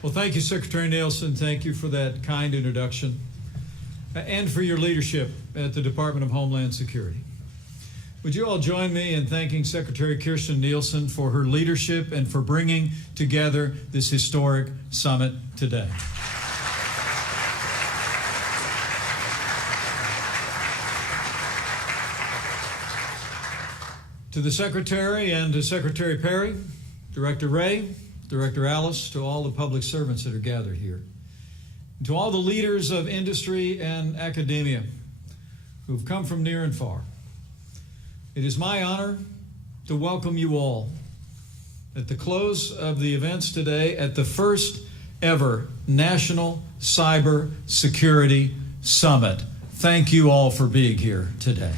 Well, thank you, Secretary Nielsen. Thank you for that kind introduction and for your leadership at the Department of Homeland Security. Would you all join me in thanking Secretary Kirstjen Nielsen for her leadership and for bringing together this historic summit today. To the Secretary and to Secretary Perry, Director Wray, Director Alice, to all the public servants that are gathered here, and to all the leaders of industry and academia who've come from near and far. It is my honor to welcome you all at the close of the events today at the first ever National Cybersecurity Summit. Thank you all for being here today.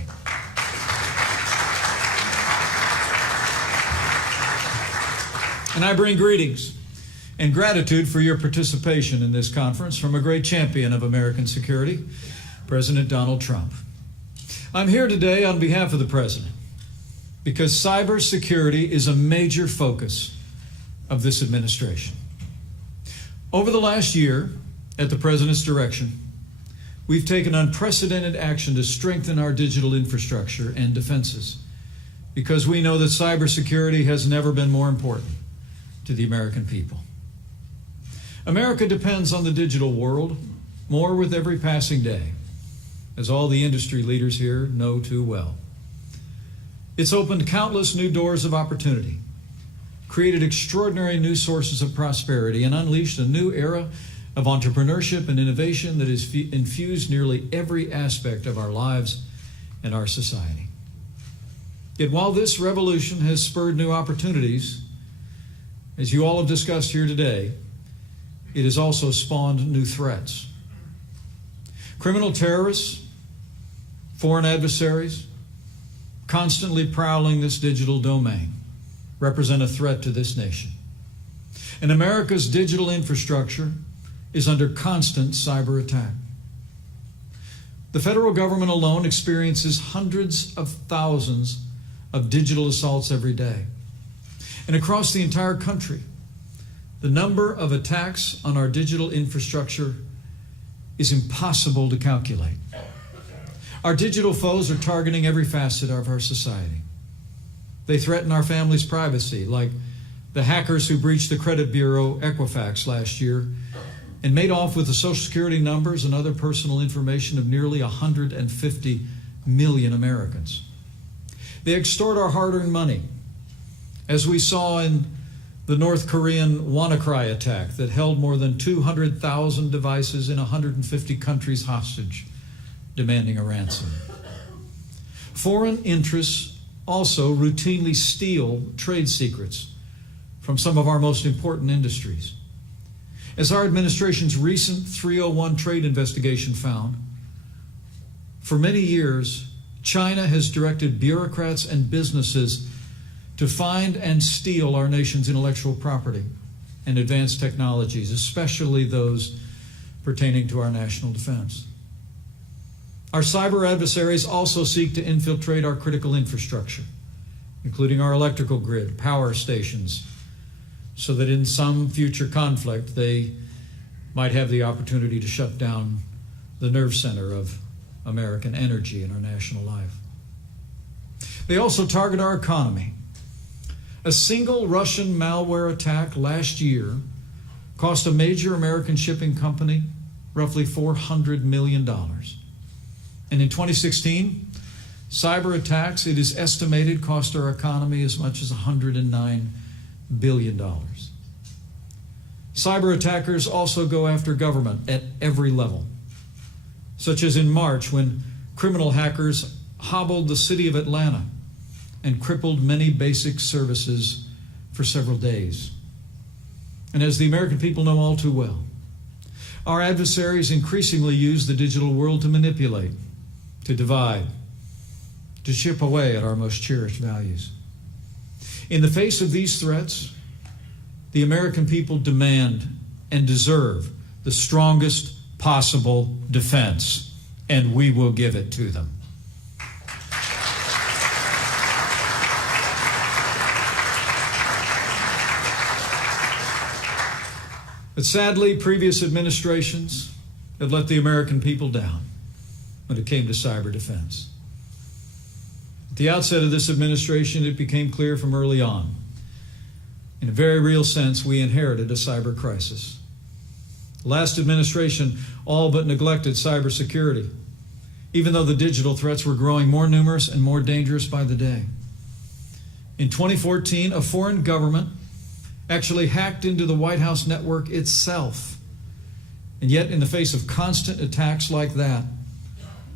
And I bring greetings and gratitude for your participation in this conference from a great champion of American security, President Donald Trump. I'm here today on behalf of the President because cybersecurity is a major focus of this administration. Over the last year, at the President's direction, we've taken unprecedented action to strengthen our digital infrastructure and defenses because we know that cybersecurity has never been more important to the American people. America depends on the digital world more with every passing day, as all the industry leaders here know too well. It's opened countless new doors of opportunity, created extraordinary new sources of prosperity, and unleashed a new era of entrepreneurship and innovation that has infused nearly every aspect of our lives and our society. Yet while this revolution has spurred new opportunities, as you all have discussed here today, it has also spawned new threats. Criminal terrorists, foreign adversaries, constantly prowling this digital domain, represent a threat to this nation. And America's digital infrastructure is under constant cyber attack. The federal government alone experiences hundreds of thousands of digital assaults every day. And across the entire country, the number of attacks on our digital infrastructure is impossible to calculate. Our digital foes are targeting every facet of our society. They threaten our family's privacy, like the hackers who breached the credit bureau Equifax last year and made off with the Social Security numbers and other personal information of nearly 150 million Americans. They extort our hard-earned money, as we saw in the North Korean WannaCry attack that held more than 200,000 devices in 150 countries hostage, demanding a ransom. Foreign interests also routinely steal trade secrets from some of our most important industries. As our administration's recent 301 trade investigation found, for many years, China has directed bureaucrats and businesses to find and steal our nation's intellectual property and advanced technologies, especially those pertaining to our national defense. Our cyber adversaries also seek to infiltrate our critical infrastructure, including our electrical grid, power stations, so that in some future conflict they might have the opportunity to shut down the nerve center of American energy and our national life. They also target our economy. A single Russian malware attack last year cost a major American shipping company roughly $400 million. And in 2016, cyber attacks, it is estimated, cost our economy as much as $109 billion. Cyber attackers also go after government at every level, such as in March when criminal hackers hobbled the city of Atlanta and crippled many basic services for several days. And as the American people know all too well, our adversaries increasingly use the digital world to manipulate, to divide, to chip away at our most cherished values. In the face of these threats, the American people demand and deserve the strongest possible defense, and we will give it to them. But sadly, previous administrations have let the American people down when it came to cyber defense. At the outset of this administration, it became clear from early on, in a very real sense, we inherited a cyber crisis. The last administration all but neglected cybersecurity, even though the digital threats were growing more numerous and more dangerous by the day. In 2014, a foreign government actually hacked into the White House network itself. And yet, in the face of constant attacks like that,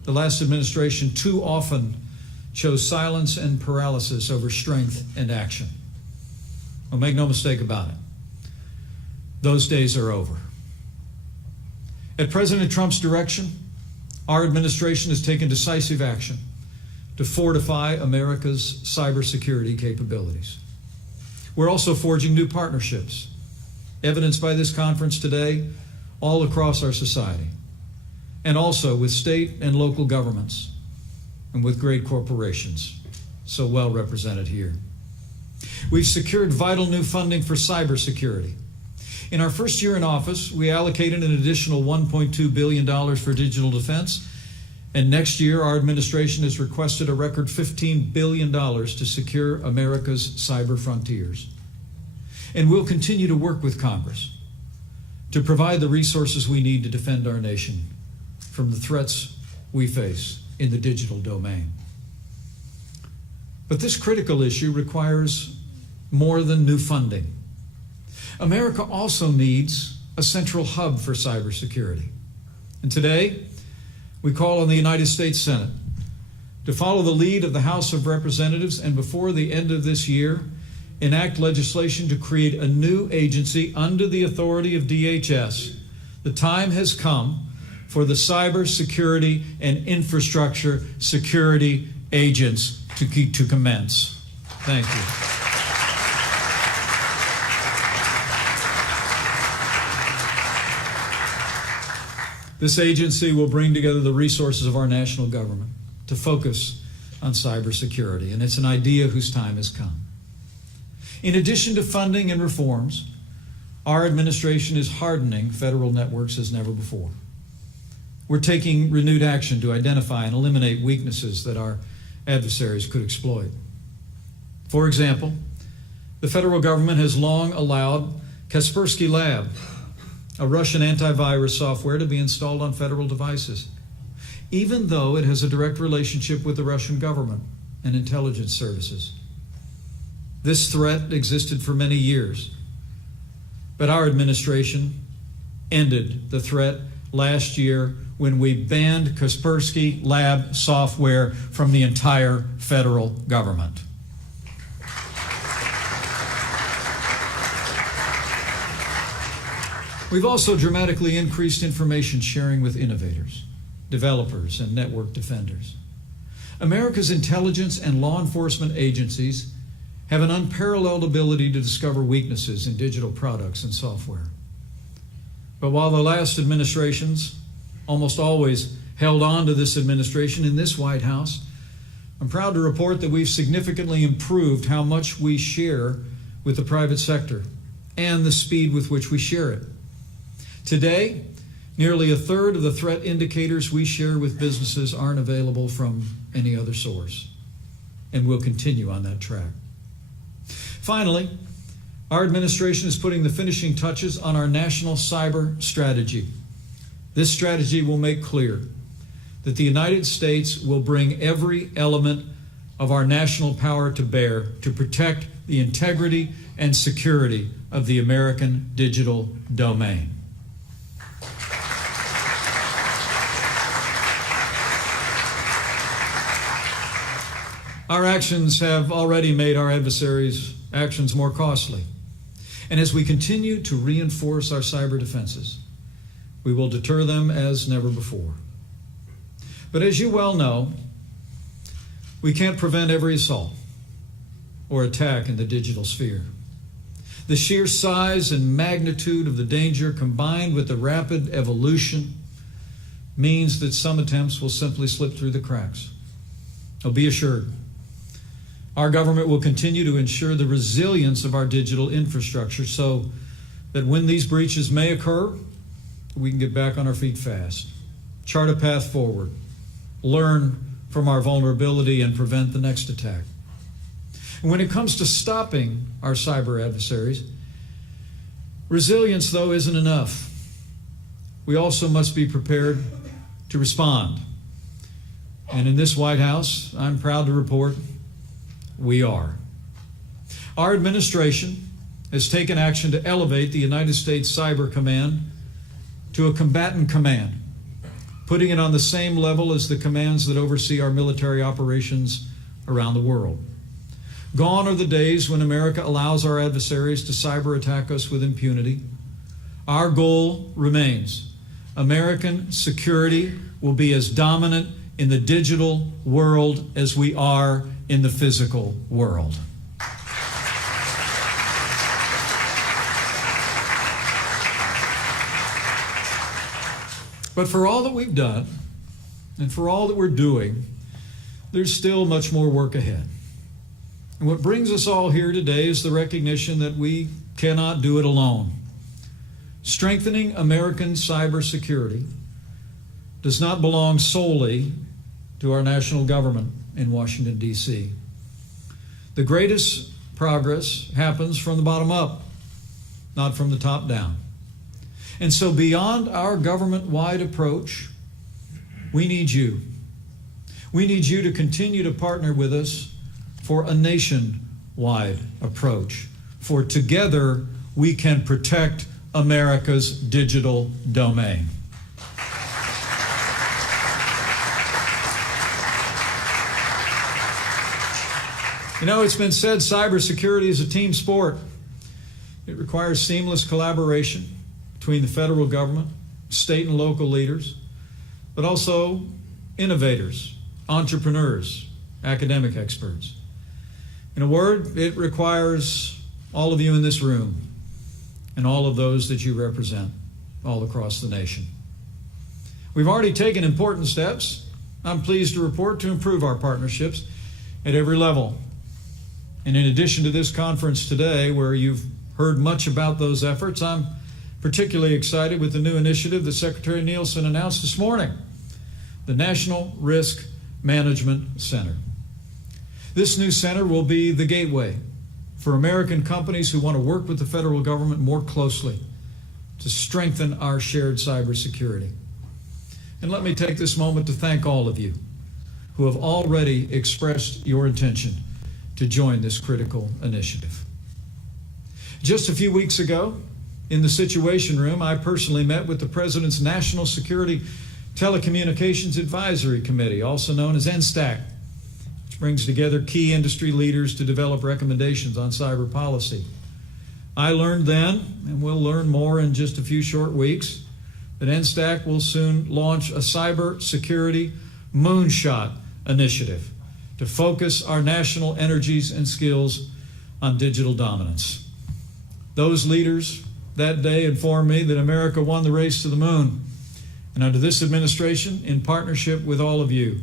the last administration too often chose silence and paralysis over strength and action. Well, make no mistake about it. Those days are over. At President Trump's direction, our administration has taken decisive action to fortify America's cybersecurity capabilities. We're also forging new partnerships, evidenced by this conference today, all across our society, and also with state and local governments and with great corporations, so well represented here. We've secured vital new funding for cybersecurity. In our first year in office, we allocated an additional $1.2 billion for digital defense, and next year our administration has requested a record $15 billion to secure America's cyber frontiers. And we'll continue to work with Congress to provide the resources we need to defend our nation from the threats we face in the digital domain. But this critical issue requires more than new funding. America also needs a central hub for cybersecurity. And today, we call on the United States Senate to follow the lead of the House of Representatives and before the end of this year, enact legislation to create a new agency under the authority of DHS. The time has come for the Cybersecurity and Infrastructure Security Agents to commence. Thank you. This agency will bring together the resources of our national government to focus on cybersecurity, and it's an idea whose time has come. In addition to funding and reforms, our administration is hardening federal networks as never before. We're taking renewed action to identify and eliminate weaknesses that our adversaries could exploit. For example, the federal government has long allowed Kaspersky Lab, a Russian antivirus software, to be installed on federal devices, even though it has a direct relationship with the Russian government and intelligence services. This threat existed for many years, but our administration ended the threat last year when we banned Kaspersky Lab software from the entire federal government. We've also dramatically increased information sharing with innovators, developers, and network defenders. America's intelligence and law enforcement agencies have an unparalleled ability to discover weaknesses in digital products and software. But while the last administrations almost always held on to this administration in this White House, I'm proud to report that we've significantly improved how much we share with the private sector and the speed with which we share it. Today, nearly a third of the threat indicators we share with businesses aren't available from any other source, and we'll continue on that track. Finally, our administration is putting the finishing touches on our national cyber strategy. This strategy will make clear that the United States will bring every element of our national power to bear to protect the integrity and security of the American digital domain. Our actions have already made our adversaries' actions more costly. And as we continue to reinforce our cyber defenses, we will deter them as never before. But as you well know, we can't prevent every assault or attack in the digital sphere. The sheer size and magnitude of the danger, combined with the rapid evolution, means that some attempts will simply slip through the cracks. Now, be assured, our government will continue to ensure the resilience of our digital infrastructure so that when these breaches may occur, we can get back on our feet fast, chart a path forward, learn from our vulnerability, and prevent the next attack. And when it comes to stopping our cyber adversaries, resilience, though, isn't enough. We also must be prepared to respond. And in this White House, I'm proud to report we are. Our administration has taken action to elevate the United States Cyber Command to a combatant command, putting it on the same level as the commands that oversee our military operations around the world. Gone are the days when America allows our adversaries to cyber attack us with impunity. Our goal remains: American security will be as dominant in the digital world as we are in the physical world. But for all that we've done, and for all that we're doing, there's still much more work ahead. And what brings us all here today is the recognition that we cannot do it alone. Strengthening American cybersecurity does not belong solely to our national government in Washington, D.C. The greatest progress happens from the bottom up, not from the top down. And so beyond our government-wide approach, we need you. We need you to continue to partner with us for a nation-wide approach. For together, we can protect America's digital domain. You know, it's been said cybersecurity is a team sport. It requires seamless collaboration between the federal government, state and local leaders, but also innovators, entrepreneurs, academic experts. In a word, it requires all of you in this room and all of those that you represent all across the nation. We've already taken important steps, I'm pleased to report, to improve our partnerships at every level. And in addition to this conference today, where you've heard much about those efforts, I'm particularly excited with the new initiative that Secretary Nielsen announced this morning, the National Risk Management Center. This new center will be the gateway for American companies who want to work with the federal government more closely to strengthen our shared cybersecurity. And let me take this moment to thank all of you who have already expressed your intention to join this critical initiative. Just a few weeks ago, in the Situation Room, I personally met with the President's National Security Telecommunications Advisory Committee, also known as NSTAC, which brings together key industry leaders to develop recommendations on cyber policy. I learned then, and we'll learn more in just a few short weeks, that NSTAC will soon launch a cybersecurity moonshot initiative to focus our national energies and skills on digital dominance. Those leaders that day informed me that America won the race to the moon. And under this administration, in partnership with all of you,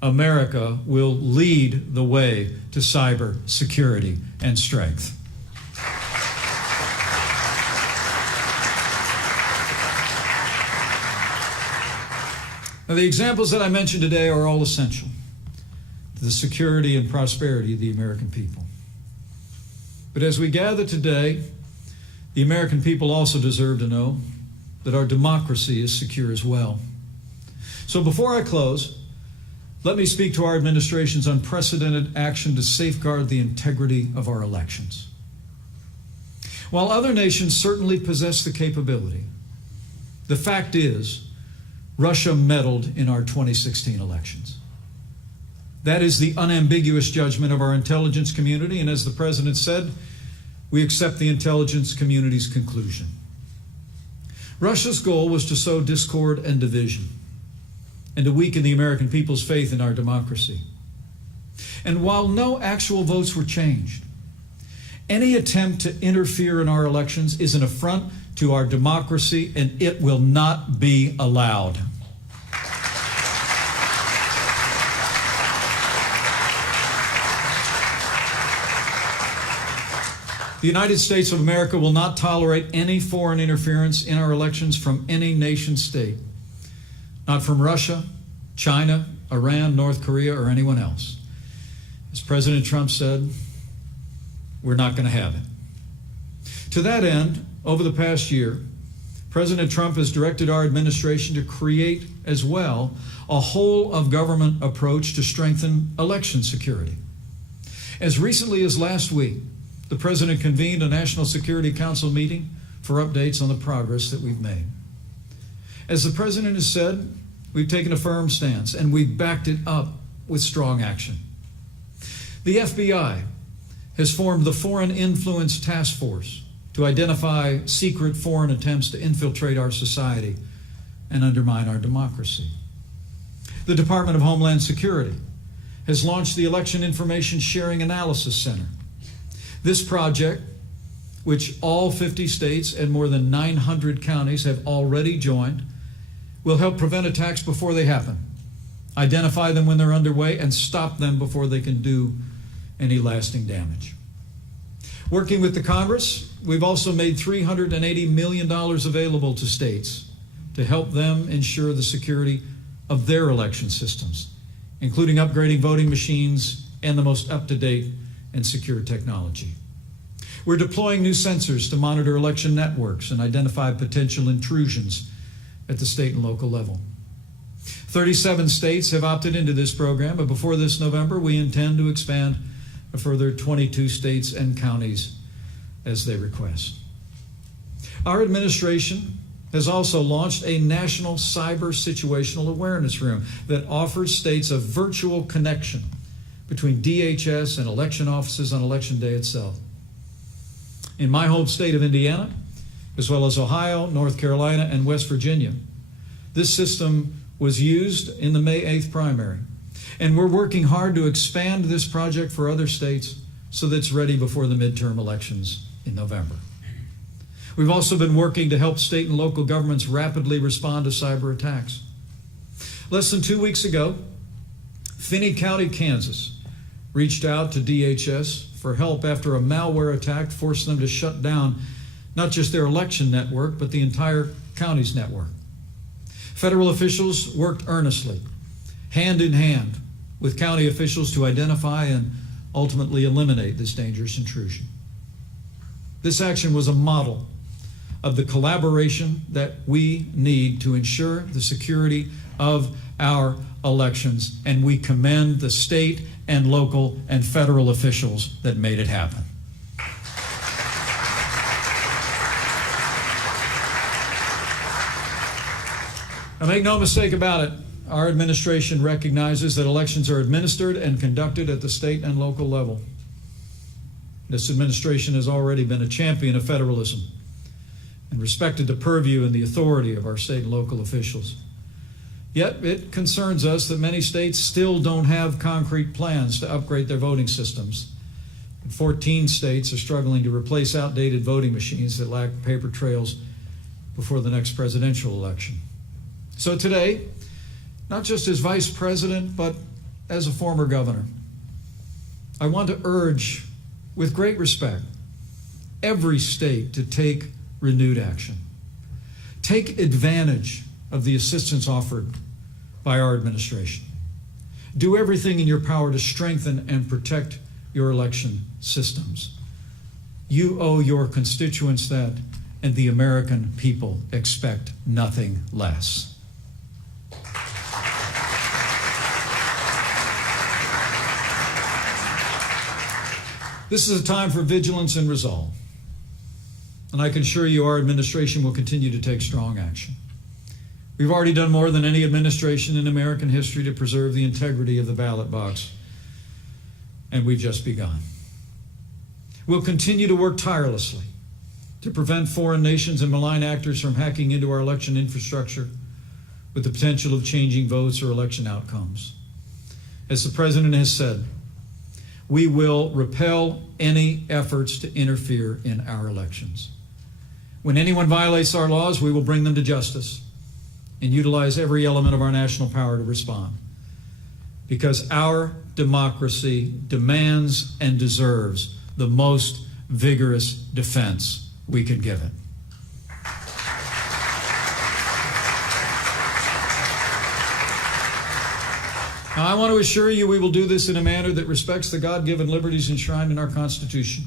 America will lead the way to cyber security and strength. Now, the examples that I mentioned today are all essential to the security and prosperity of the American people. But as we gather today, the American people also deserve to know that our democracy is secure as well. So before I close, let me speak to our administration's unprecedented action to safeguard the integrity of our elections. While other nations certainly possess the capability, the fact is, Russia meddled in our 2016 elections. That is the unambiguous judgment of our intelligence community, and as the President said, we accept the intelligence community's conclusion. Russia's goal was to sow discord and division, and to weaken the American people's faith in our democracy. And while no actual votes were changed, any attempt to interfere in our elections is an affront to our democracy, and it will not be allowed. The United States of America will not tolerate any foreign interference in our elections from any nation state, not from Russia, China, Iran, North Korea, or anyone else. As President Trump said, we're not going to have it. To that end, over the past year, President Trump has directed our administration to create as well a whole of government approach to strengthen election security. As recently as last week, the President convened a National Security Council meeting for updates on the progress that we've made. As the President has said, we've taken a firm stance and we've backed it up with strong action. The FBI has formed the Foreign Influence Task Force to identify secret foreign attempts to infiltrate our society and undermine our democracy. The Department of Homeland Security has launched the Election Information Sharing Analysis Center. This project, which all 50 states and more than 900 counties have already joined, will help prevent attacks before they happen, identify them when they're underway, and stop them before they can do any lasting damage. Working with the Congress, we've also made $380 million available to states to help them ensure the security of their election systems, including upgrading voting machines and the most up-to-date and secure technology. We're deploying new sensors to monitor election networks and identify potential intrusions at the state and local level. 37 states have opted into this program, but before this November, we intend to expand a further 22 states and counties as they request. Our administration has also launched a national cyber situational awareness room that offers states a virtual connection between DHS and election offices on election day itself. In my home state of Indiana, as well as Ohio, North Carolina, and West Virginia, this system was used in the May 8th primary. And we're working hard to expand this project for other states so that it's ready before the midterm elections in November. We've also been working to help state and local governments rapidly respond to cyber attacks. Less than 2 weeks ago, Finney County, Kansas, reached out to DHS for help after a malware attack forced them to shut down not just their election network, but the entire county's network. Federal officials worked earnestly, hand in hand, with county officials to identify and ultimately eliminate this dangerous intrusion. This action was a model of the collaboration that we need to ensure the security of our elections, and we commend the state and local and federal officials that made it happen. Now, make no mistake about it, our administration recognizes that elections are administered and conducted at the state and local level. This administration has already been a champion of federalism and respected the purview and the authority of our state and local officials. Yet it concerns us that many states still don't have concrete plans to upgrade their voting systems. 14 states are struggling to replace outdated voting machines that lack paper trails before the next presidential election. So today, not just as vice president, but as a former governor, I want to urge, with great respect, every state to take renewed action. Take advantage of the assistance offered by our administration. Do everything in your power to strengthen and protect your election systems. You owe your constituents that, and the American people expect nothing less. This is a time for vigilance and resolve. And I can assure you our administration will continue to take strong action. We've already done more than any administration in American history to preserve the integrity of the ballot box. And we've just begun. We'll continue to work tirelessly to prevent foreign nations and malign actors from hacking into our election infrastructure with the potential of changing votes or election outcomes. As the President has said, we will repel any efforts to interfere in our elections. When anyone violates our laws, we will bring them to justice and utilize every element of our national power to respond. Because our democracy demands and deserves the most vigorous defense we can give it. Now, I want to assure you we will do this in a manner that respects the God-given liberties enshrined in our Constitution,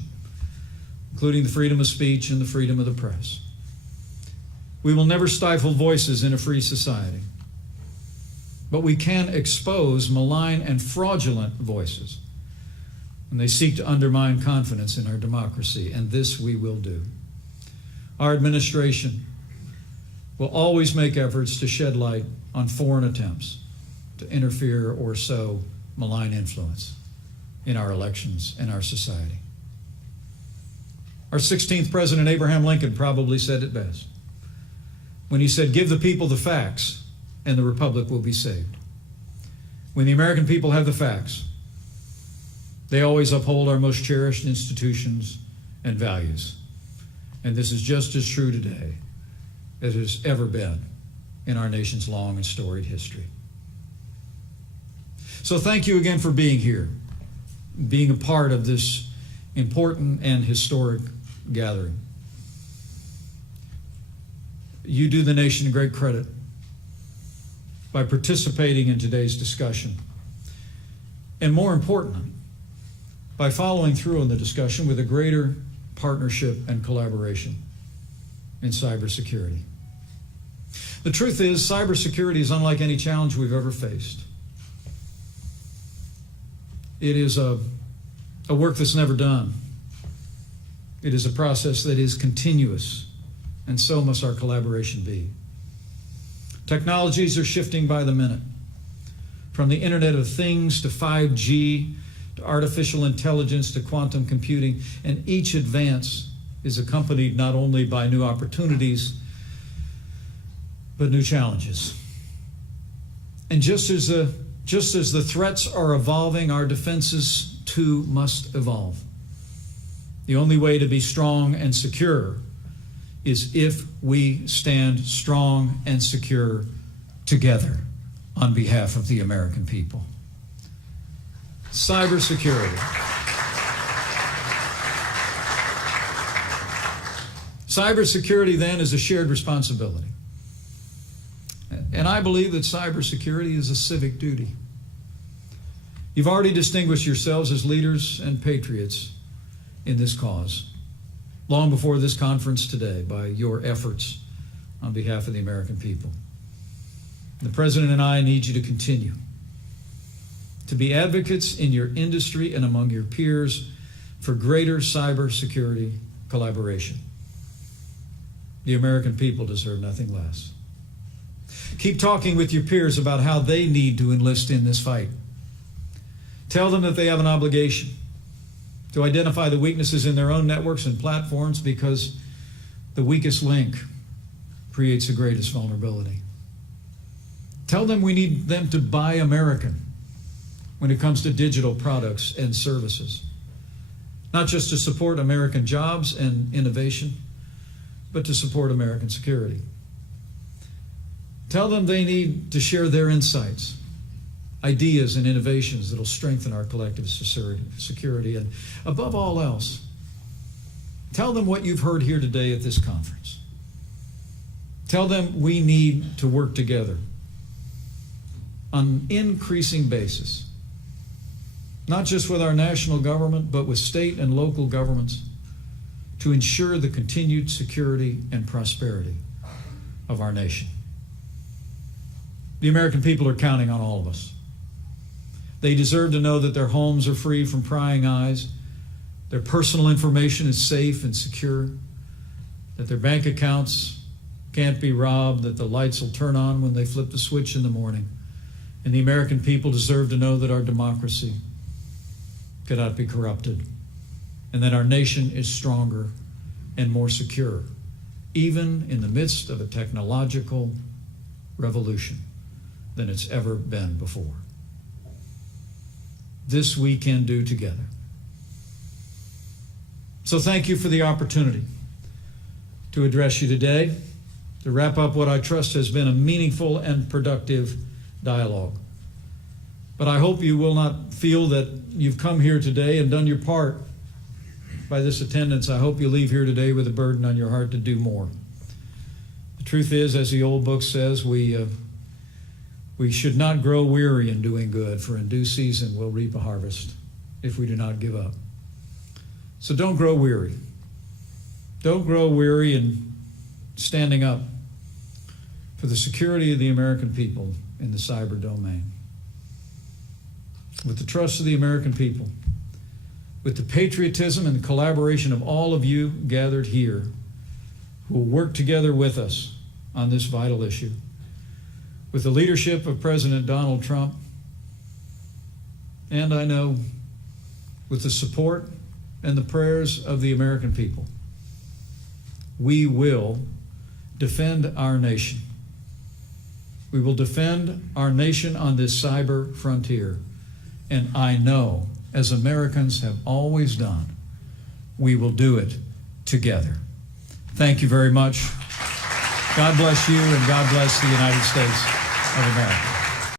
including the freedom of speech and the freedom of the press. We will never stifle voices in a free society, but we can expose malign and fraudulent voices when they seek to undermine confidence in our democracy, and this we will do. Our administration will always make efforts to shed light on foreign attempts to interfere or sow malign influence in our elections and our society. Our 16th President, Abraham Lincoln, probably said it best when he said, "Give the people the facts, and the republic will be saved." When the American people have the facts, they always uphold our most cherished institutions and values. And this is just as true today as it has ever been in our nation's long and storied history. So thank you again for being here, being a part of this important and historic gathering. You do the nation great credit by participating in today's discussion, and more importantly, by following through on the discussion with a greater partnership and collaboration in cybersecurity. The truth is, cybersecurity is unlike any challenge we've ever faced. It is a work that's never done. It is a process that is continuous, and so must our collaboration be. Technologies are shifting by the minute, from the Internet of Things to 5G to artificial intelligence to quantum computing, and each advance is accompanied not only by new opportunities, but new challenges. And just as the threats are evolving, our defenses too must evolve. The only way to be strong and secure is if we stand strong and secure together on behalf of the American people. Cybersecurity. Cybersecurity, then, is a shared responsibility. And I believe that cybersecurity is a civic duty. You've already distinguished yourselves as leaders and patriots in this cause, long before this conference today, by your efforts on behalf of the American people. The President and I need you to continue to be advocates in your industry and among your peers for greater cybersecurity collaboration. The American people deserve nothing less. Keep talking with your peers about how they need to enlist in this fight. Tell them that they have an obligation to identify the weaknesses in their own networks and platforms, because the weakest link creates the greatest vulnerability. Tell them we need them to buy American when it comes to digital products and services, not just to support American jobs and innovation, but to support American security. Tell them they need to share their insights, ideas, and innovations that will strengthen our collective security. And above all else, tell them what you've heard here today at this conference. Tell them we need to work together on an increasing basis, not just with our national government, but with state and local governments, to ensure the continued security and prosperity of our nation. The American people are counting on all of us. They deserve to know that their homes are free from prying eyes, their personal information is safe and secure, that their bank accounts can't be robbed, that the lights will turn on when they flip the switch in the morning. And the American people deserve to know that our democracy cannot be corrupted, and that our nation is stronger and more secure, even in the midst of a technological revolution, than it's ever been before. This we can do together. So thank you for the opportunity to address you today, to wrap up what I trust has been a meaningful and productive dialogue. But I hope you will not feel that you've come here today and done your part by this attendance, I hope you leave here today with a burden on your heart to do more. The truth is, as the old book says, we should not grow weary in doing good, for in due season we'll reap a harvest if we do not give up. So don't grow weary. Don't grow weary in standing up for the security of the American people in the cyber domain. With the trust of the American people, with the patriotism and the collaboration of all of you gathered here who will work together with us on this vital issue, with the leadership of President Donald Trump, and I know with the support and the prayers of the American people, we will defend our nation. We will defend our nation on this cyber frontier. And I know, as Americans have always done, we will do it together. Thank you very much. God bless you, and God bless the United States of America.